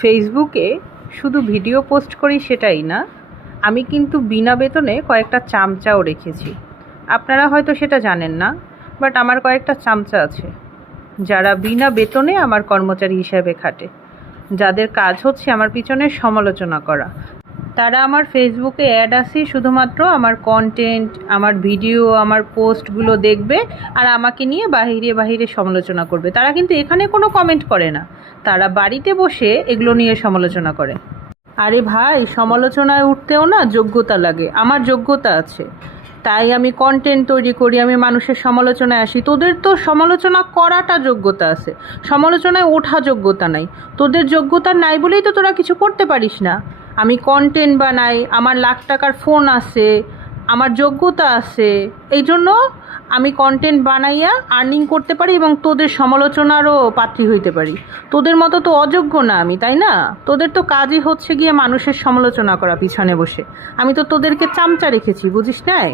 ফেসবুকে শুধু video post করি সেটাই না, আমি কিন্তু বিনা বেতনে কয়েকটা চামচাও রেখেছি। আপনারা হয়তো সেটা জানেন না, বাট আমার কয়েকটা চামচা আছে যারা বিনা বেতনে আমার কর্মচারী হিসেবে খাটে, যাদের কাজ হচ্ছে আমার পিছনে সমালোচনা করা। তারা আমার ফেসবুকে অ্যাড আসি শুধুমাত্র আমার কন্টেন্ট, আমার ভিডিও, আমার পোস্টগুলো দেখবে আর আমাকে নিয়ে বাহিরে বাহিরে সমালোচনা করবে। তারা কিন্তু এখানে কোনো কমেন্ট করে না, তারা বাড়িতে বসে এগুলো নিয়ে সমালোচনা করে। আরে ভাই, সমালোচনায় উঠতেও না যোগ্যতা লাগে। আমার যোগ্যতা আছে, তাই আমি কন্টেন্ট তৈরি করি, আমি মানুষের সমালোচনায় আসি। তোদের তো সমালোচনা করাটা যোগ্যতা আছে, সমালোচনায় ওঠা যোগ্যতা নাই। তোদের যোগ্যতা নাই বলেই তো তোরা কিছু করতে পারিস না। আমি কন্টেন্ট বানাই, আমার লাখ টাকার ফোন আছে, আমার যোগ্যতা আছে, এই জন্য আমি কন্টেন্ট বানাইয়া আর্নিং করতে পারি এবং তোদের সমালোচনারও পাত্রী হইতে পারি। তোদের মতো তো অযোগ্য না আমি, তাই না? তোদের তো কাজই হচ্ছে গিয়ে মানুষের সমালোচনা করা পিছনে বসে। আমি তো তোদেরকে চামচা রেখেছি, বুঝিস নাই?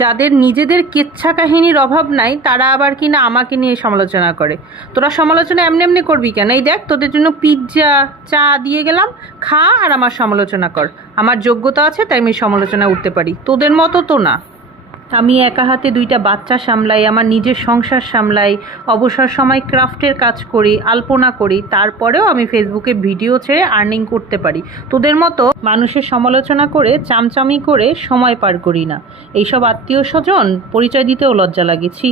যাদের নিজেদের কেচ্ছা কাহিনীর অভাব নাই তারা আবার কিনা আমাকে নিয়ে সমালোচনা করে। তোরা সমালোচনা এমনি এমনি করবি কেন? এই দেখ, তোদের জন্য পিৎজা, চা দিয়ে গেলাম, খা আর আমার সমালোচনা কর। আমার যোগ্যতা আছে তাই আমি সমালোচনা উঠতে পারি, তোদের মতো তো না। আমি একা হাতে 2টা বাচ্চা সামলাই, আমার নিজের সংসার সামলাই, অবসর সময় ক্রাফটের কাজ করি, আলপনা করি, তারপরেও আমি ফেসবুকে ভিডিও ছেড়ে আর্নিং করতে পারি। তোদের মতো মানুষের সমালোচনা করে চামচামি করে সময় পার করি না। এইসব আত্মীয় স্বজন পরিচয় দিতেও লজ্জা লাগেছি।